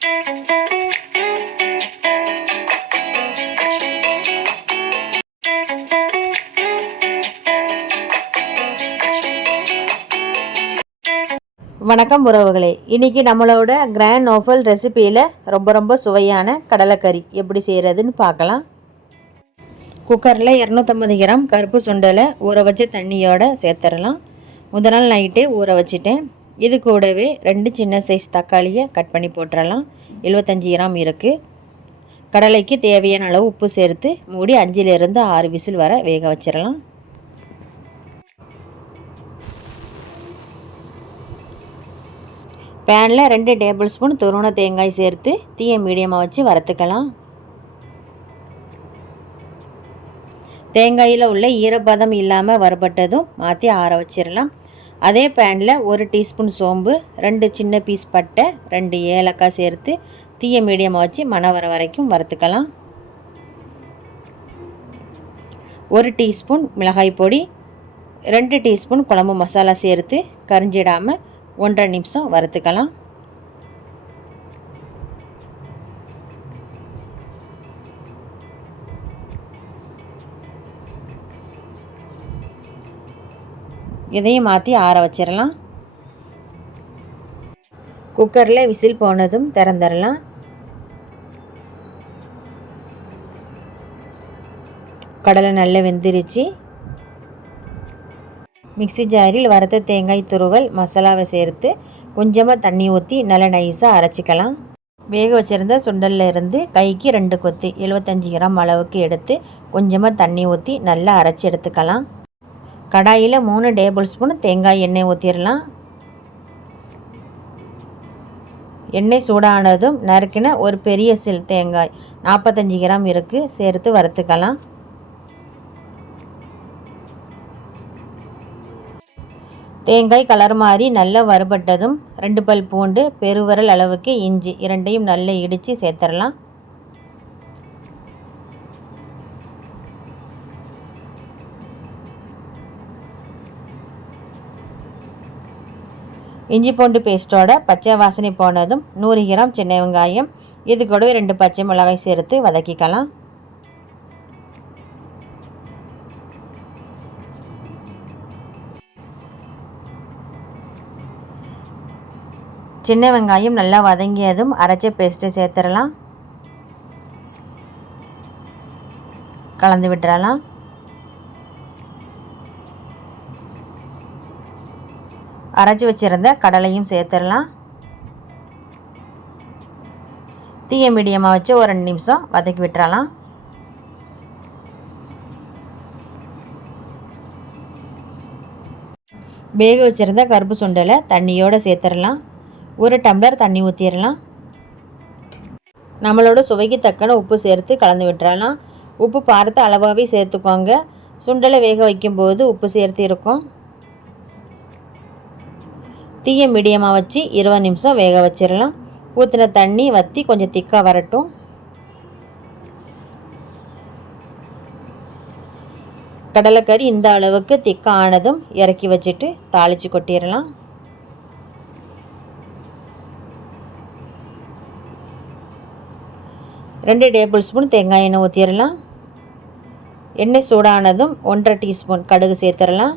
வணக்கம் உறவுகளே, இன்றைக்கி நம்மளோட கிராண்ட் நோஃபல் ரெசிப்பியில் ரொம்ப சுவையான கடலைக்கறி எப்படி செய்கிறதுன்னு பார்க்கலாம். குக்கரில் 250 கிராம் கருப்பு சுண்டலை ஊற வச்ச தண்ணியோடு சேர்த்துடலாம். முதல் நாள் நைட்டே ஊற வச்சுட்டேன். இது கூடவே 2 சின்ன சைஸ் தக்காளியை கட் பண்ணி போட்டுடலாம். 75 கிராம் இருக்குது. கடலைக்கு தேவையான அளவு உப்பு சேர்த்து மூடி 5லிருந்து 6 விசில் வர வேக வச்சிடலாம். பேனில் 2 டேபிள் ஸ்பூன் துருவன தேங்காய் சேர்த்து தீயை மீடியமாக வச்சு வறுத்துக்கலாம். தேங்காயில் உள்ள ஈரப்பதம் இல்லாமல் வறுபட்டதும் மாற்றி ஆற வச்சிடலாம். அதே பேனில் 1 டீஸ்பூன் சோம்பு, 2 சின்ன பீஸ் பட்டை, 2 ஏலக்காய் சேர்த்து தீயை மீடியமாக வச்சு மணம் வர வரைக்கும் வறுத்துக்கலாம். 1 டீஸ்பூன் மிளகாய் பொடி, 2 டீஸ்பூன் குழம்பு மசாலா சேர்த்து கரிஞ்சிடாமல் 1.5 நிமிஷம் வறுத்துக்கலாம். இதையும் மாற்றி ஆற வச்சிடலாம். குக்கரில் விசில் போனதும் திறந்துடலாம். கடலை நல்லா வெந்துருச்சு. மிக்ஸி ஜாரில் வறுத்த தேங்காய் துருவல் மசாலாவை சேர்த்து கொஞ்சமாக தண்ணி ஊற்றி நல்லா நைஸாக அரைச்சிக்கலாம். வேக வச்சுருந்த சுண்டலில் இருந்து கைக்கு 2 கொத்து 75 கிராம் அளவுக்கு எடுத்து கொஞ்சமாக தண்ணி ஊற்றி நல்லா அரைச்சி எடுத்துக்கலாம். கடாயில் 3 டேபிள் ஸ்பூன் தேங்காய் எண்ணெய் ஊற்றிடலாம். எண்ணெய் சூடானதும் நறுக்கின ஒரு பெரிய சில் தேங்காய் 45 கிராம் இருக்குது சேர்த்து வறுத்துக்கலாம். தேங்காய் கலர் மாறி நல்லா வறுபட்டதும் 2 பல் பூண்டு, பெருவிரல் அளவுக்கு இஞ்சி இரண்டையும் நல்லா இடித்து சேர்த்துடலாம். இஞ்சி பூண்டு பேஸ்ட்டோட பச்சை வாசனை போனதும் 100 கிராம் சின்ன வெங்காயம், இது கூடவே 2 பச்சை மிளகாய் சேர்த்து வதக்கிக்கலாம். சின்ன வெங்காயம் நல்லா வதங்கியதும் அரைச்ச பேஸ்ட்டு சேர்த்துடலாம். கலந்து விட்டுறலாம். அரைச்சி வச்சுருந்த கடலையும் சேர்த்துடலாம். தீயை மீடியமாக வச்சு ஒரு 2 நிமிஷம் வதக்கி விட்டுறலாம். வேக வச்சுருந்த கருப்பு சுண்டலை தண்ணியோடு சேர்த்துடலாம். 1 டம்ளர் தண்ணி ஊற்றிடலாம். நம்மளோட சுவைக்கு தக்கன உப்பு சேர்த்து கலந்து விட்டுறலாம். உப்பு பார்த்து அளவாகவே சேர்த்துக்கோங்க. சுண்டலை வேக வைக்கும்போது உப்பு சேர்த்து இருக்கும். தீயை மீடியமாக வச்சு 20 நிமிஷம் வேக வச்சிடலாம். ஊற்றின தண்ணி வற்றி கொஞ்சம் திக்காக வரட்டும். கடலைக்கறி இந்த அளவுக்கு திக்காக ஆனதும் இறக்கி வச்சுட்டு தாளித்து கொட்டிடலாம். ரெண்டு டேபிள் ஸ்பூன் தேங்காய் எண்ணெய் ஊற்றிடலாம். எண்ணெய் சூடானதும் 1.5 டீஸ்பூன் கடுகு சேர்த்துடலாம்.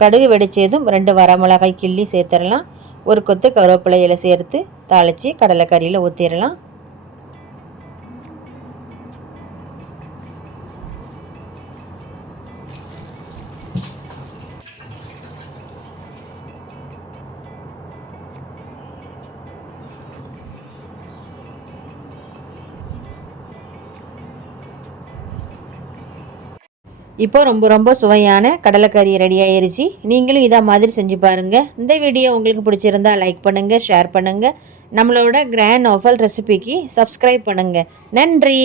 கடுகு வெடிச்சதும் 2 வரமிளகாய் கிள்ளி சேர்த்துடலாம். ஒரு கொத்து கருவேப்பிலை இலை சேர்த்து தாளித்து கடலைக்கறியில் ஊற்றிடலாம். இப்போ ரொம்ப சுவையான கடலைக்கறி ரெடி ஆயிருச்சு. நீங்களும் இதை மாதிரி செஞ்சு பாருங்கள். இந்த வீடியோ உங்களுக்கு பிடிச்சிருந்தா லைக் பண்ணுங்கள், ஷேர் பண்ணுங்கள். நம்மளோட கிராண்ட் நோஃபல் ரெசிபிக்கு சப்ஸ்கிரைப் பண்ணுங்கள். நன்றி.